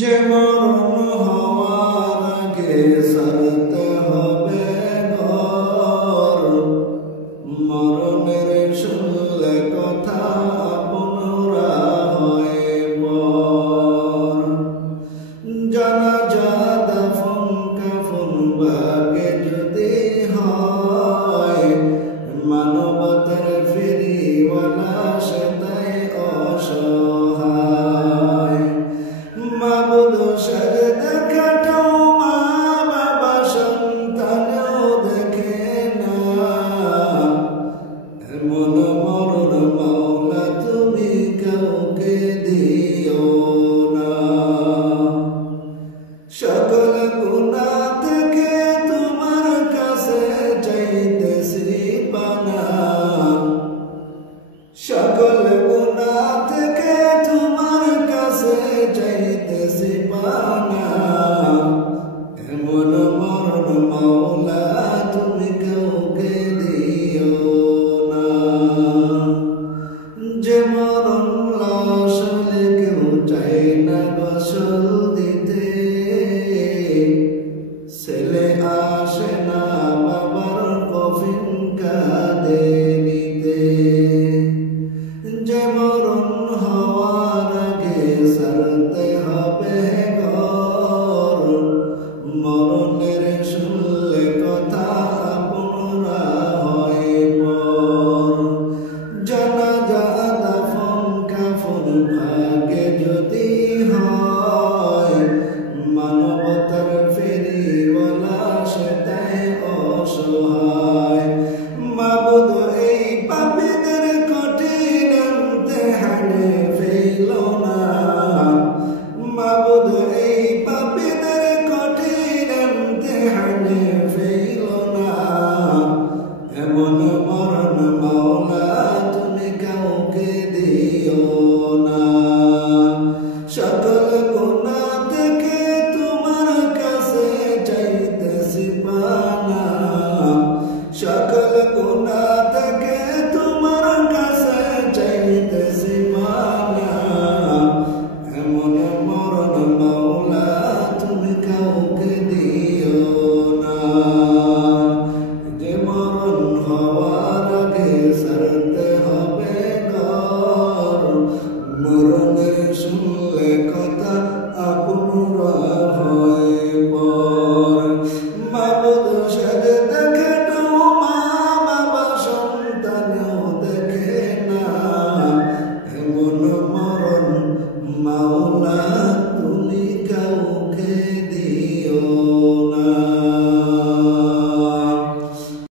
যে মরণ হওয়ার আগে সারতে হবে ঘর, মরণের শুনলে কথা আপনরা হয় পর। জানাজা দাফন কাফন বাগে যদি হয়, মানবতার ফেরিওয়ালা সেটাই অসহায়। মাবুদ সাজদা কাটাও, মা বাবা সন্তানও দেখে না, এমন মরণ মাওলা তুমি কাউকে দিও না। সকল গুনাহ থেকে তোমার কাছে চাইতেছি পানা, সকল গুনাহ থেকে তোমার কাছে চাইতেছি পানা, এমন মরণ মাওলা তুমি কাউকে দিও না। যে মরণ লাশ হলে কেউ চায় না গোসল দিতে, ছেলে আসে না বাবার কফিন কাঁধে নিতে। যে মরণ হওয়ার আগে সারতে হবে ঘর, মরণের শুনলে কথা আপনরা হয় পর। জানাজা দাফন কাফন ভাগে যদি হয়, মানবতার ফেরিওয়ালা সেটাই অসহায়। মাবুদ এই পাপীদের কঠিন ইমতিহানে ফেলো না, মাবুদ এই পাপীদের কঠিন ইমতিহানে ফেলো না, এমন মরণ মাওলা তুমি কাউকে দিও না। সকল